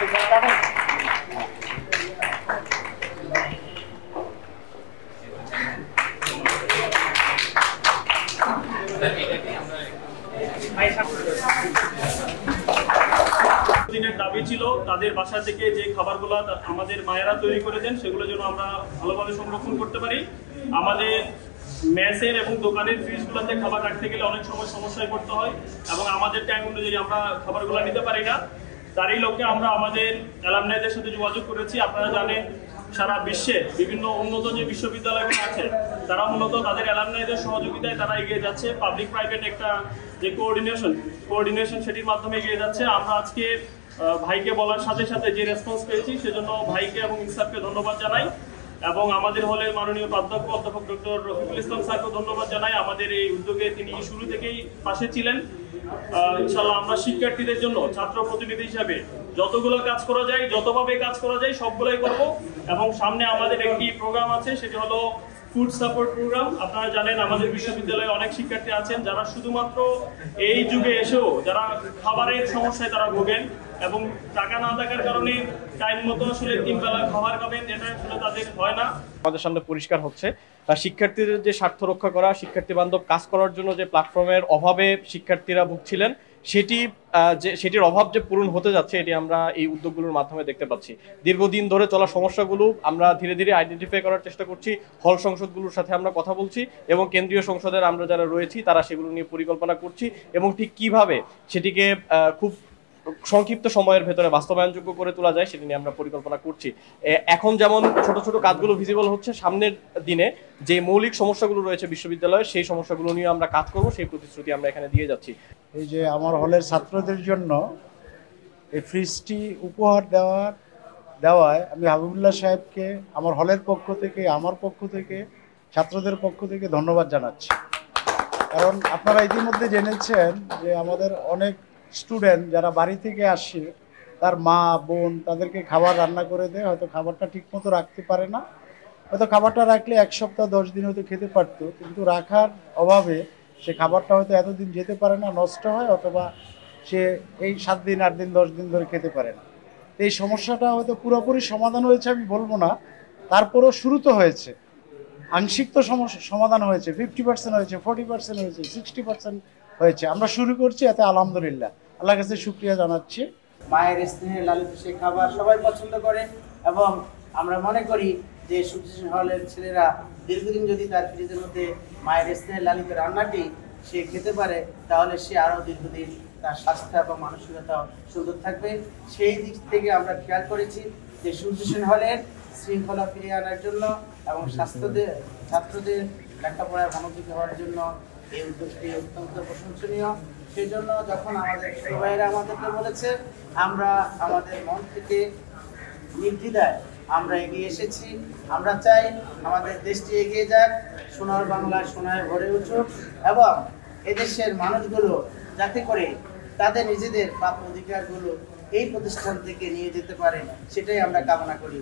দিনের দাবি ছিল তাদের বাসা থেকে যে খাবারগুলো আমাদের মায়েরা তৈরি করে দেন সেগুলো যেন আমরা ভালোভাবে সংরক্ষণ করতে পারি। আমাদের মেসের এবং দোকানের ফ্রিজগুলোতে খাবার রাখতে গেলে অনেক সময় সমস্যায় পড়তে হয় এবং আমাদের টাইম অনুযায়ী আমরা খাবারগুলো নিতে পারি না। তারই লক্ষ্যে আমরা আমাদের অ্যালামনাইদের সাথে যোগাযোগ করেছি। আপনারা জানেন সারা বিশ্বে বিভিন্ন উন্নত যে বিশ্ববিদ্যালয়গুলো আছে তারা মূলত তাদের অ্যালামনাইদের সহযোগিতায় তারা এগিয়ে যাচ্ছে। পাবলিক প্রাইভেট একটা যে কোঅর্ডিনেশন সেটির মাধ্যমে এগিয়ে যাচ্ছে। আমরা আজকে ভাইকে বলার সাথে সাথে যে রেসপন্স পেয়েছি সেজন্য ভাইকে এবং ইনসাফকে ধন্যবাদ জানাই এবং আমাদের হলের মাননীয় প্রাধ্যক্ষ অধ্যাপক ডক্টর রফিকুল ইসলাম স্যারকে ধন্যবাদ জানাই। আমাদের এই উদ্যোগে তিনি শুরু থেকেই পাশে ছিলেন। ইনশাআল্লাহ আমরা শিক্ষার্থীদের জন্য ছাত্র প্রতিনিধি হিসাবে যতগুলো কাজ করা যায়, যতভাবে কাজ করা যায় সবগুলোই করব এবং সামনে আমাদের একটি প্রোগ্রাম আছে, সেটি হলো ফুড সাপোর্ট প্রোগ্রাম। আপনারা জানেন আমাদের বিশ্ববিদ্যালয়ে অনেক শিক্ষার্থী আছেন যারা শুধুমাত্র এই যুগে এসেও যারা খাবারের সমস্যায় তারা ভোগেন এবং টাকা না থাকার কারণে টাইম মতো আসলে 3 বেলা খাবার খাবেন, এটা আসলে তাদের হয় না। আমাদের সামনে পরিষ্কার হচ্ছে শিক্ষার্থীদের যে স্বার্থ রক্ষা করা, শিক্ষার্থী বান্ধব কাজ করার জন্য যে প্ল্যাটফর্মের অভাবে শিক্ষার্থীরা ভুগছিলেন সেটির অভাব যে পূরণ হতে যাচ্ছে এটি আমরা এই উদ্যোগগুলোর মাধ্যমে দেখতে পাচ্ছি। দীর্ঘদিন ধরে চলা সমস্যাগুলো আমরা ধীরে ধীরে আইডেন্টিফাই করার চেষ্টা করছি। হল সংসদগুলোর সাথে আমরা কথা বলছি এবং কেন্দ্রীয় সংসদের আমরা যারা রয়েছি তারা সেগুলো নিয়ে পরিকল্পনা করছি এবং ঠিক কিভাবে সেটিকে খুব সংক্ষিপ্ত সময়ের ভেতরে বাস্তবায়নযোগ্য করে তোলা যায় সেটি নিয়ে আমরা পরিকল্পনা করছি। এখন যেমন ছোট ছোট কাজগুলো ভিজিবল হচ্ছে, সামনের দিনে যে মৌলিক সমস্যাগুলো রয়েছে বিশ্ববিদ্যালয়ে সেই সমস্যাগুলো নিয়ে আমরা কাজ করব, সেই প্রতিশ্রুতি আমরা এখানে দিয়ে যাচ্ছি। এই যে আমার হলের ছাত্রদের জন্য এই ফ্রিজটি উপহার দেওয়ায় আমি হাবিবুল্লাহ সাহেবকে আমার হলের পক্ষ থেকে, আমার পক্ষ থেকে, ছাত্রদের পক্ষ থেকে ধন্যবাদ জানাচ্ছি। কারণ আপনারা ইতিমধ্যে জেনেছেন যে আমাদের অনেক স্টুডেন্ট যারা বাড়ি থেকে আসে তার মা বোন তাদেরকে খাবার রান্না করে দেয়, হয়তো খাবারটা ঠিকমতো রাখতে পারে না, হয়তো খাবারটা রাখলে 1 সপ্তাহ 10 দিন হয়তো খেতে পারতো, কিন্তু রাখার অভাবে সে খাবারটা হয়তো এতদিন যেতে পারে না, নষ্ট হয়, অথবা সে এই 7 দিন 8 দিন 10 দিন ধরে খেতে পারে না। এই সমস্যাটা হয়তো পুরোপুরি সমাধান হয়েছে আমি বলবো না, তারপরেও শুরু তো হয়েছে, আংশিক তো সমাধান হয়েছে, 50% হয়েছে, 40% হয়েছে, 60% হয়েছে। আমরা শুরু করছি, এতে আলহামদুলিল্লাহ আল্লাহর কাছে শুকরিয়া জানাচ্ছি। মায়ের স্নেহে লালিত সে খাবার সবাই পছন্দ করে এবং আমরা মনে করি যে সূর্যসেন হলের ছেলেরা দীর্ঘদিন যদি তার ফ্রিজের মধ্যে মায়ের স্নেহে লালিত রান্নাটি সে খেতে পারে তাহলে সে আরও দীর্ঘদিন তার স্বাস্থ্য এবং মানসিকতা সুন্দর থাকবে। সেই দিক থেকে আমরা খেয়াল করেছি যে সূর্যসেন হলের শৃঙ্খলা ফিরিয়ে আনার জন্য এবং ছাত্রদের লেখাপড়ায় মনোযোগী হওয়ার জন্য এই উদ্যোগটি অত্যন্ত প্রশংসনীয়। সেই জন্য যখন আমাদের ছোট ভাইয়েরা আমাদেরকে বলেছে, আমরা আমাদের মন থেকে নির্দ্বিধায় আমরা এগিয়ে এসেছি। আমরা চাই আমাদের দেশটি এগিয়ে যাক, সোনার বাংলা সোনায় ভরে উঠুক এবং এদেশের মানুষগুলো যাতে করে তাদের নিজেদের প্রাপ্য অধিকারগুলো এই প্রতিষ্ঠান থেকে নিয়ে যেতে পারে, সেটাই আমরা কামনা করি।